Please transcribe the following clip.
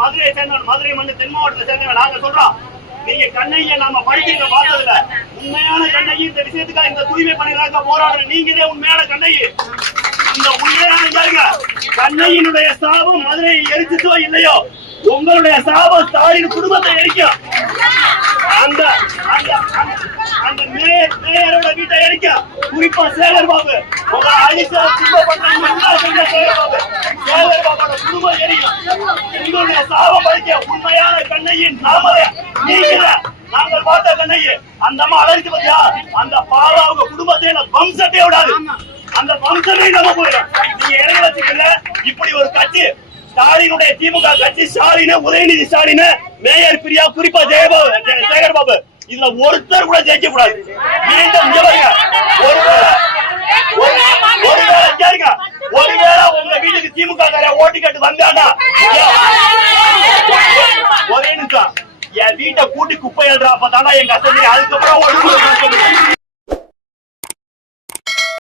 மதுரையை சேர்ந்தவன், மதுரை மண்ணு தென் மாவட்டத்தை சேர்ந்தவன். நாங்க சொல்றோம், நீங்க கண்ணையை நாம படிக்க பார்த்ததுல உண்மையான கண்ணையை இந்த விஷயத்துக்காக இந்த தூய்மை பணிகளாக போராடுற நீங்களே உண்மையான கண்ணையை. இந்த உண்மையான கண்ணையினுடைய சாபம் மதுரையை எரிச்சுச்சோ இல்லையோ, உங்களுடைய சாபம் ஸ்டாலின் குடும்பத்தை எரிக்கும். அந்த அந்த மேயரோட வீட்டை எரிக்க, குறிப்பா சேகர் பாபு உங்க அழிச்ச சேகர் பாபோட குடும்பம் எரியும். உங்களுடைய சாபம் அழிக்க உண்மையான கண்ணையின் நாமதை நீங்க நாங்கள் பார்த்த கண்ணையை அந்த அம்மா அழைச்சு பார்த்தியா, அந்த பாவா உங்க குடும்பத்தை வம்சத்தை விடாது, அந்த வம்சமே நம்ம போயிடும். நீங்க இறங்க வச்சுக்கல. இப்படி ஒரு கட்சி ஸ்டாலினுடைய திமுக கட்சி, ஸ்டாலின், உதயநிதி ஸ்டாலின், மேயர் பிரியா, குறிப்பா சேகர் பாபு, இதுல ஒருத்தர் கூட ஜெயிக்க கூடாது. மீண்டும் ஒருவேளை உங்க வீட்டுக்கு திமுக ஓட்டு கேட்டு வந்தானா, ஒரே நிமிஷம், என் வீட்டை கூட்டி குப்பை எழுதுறா, அப்பதானா எங்க கஷ்டம். அதுக்கப்புறம்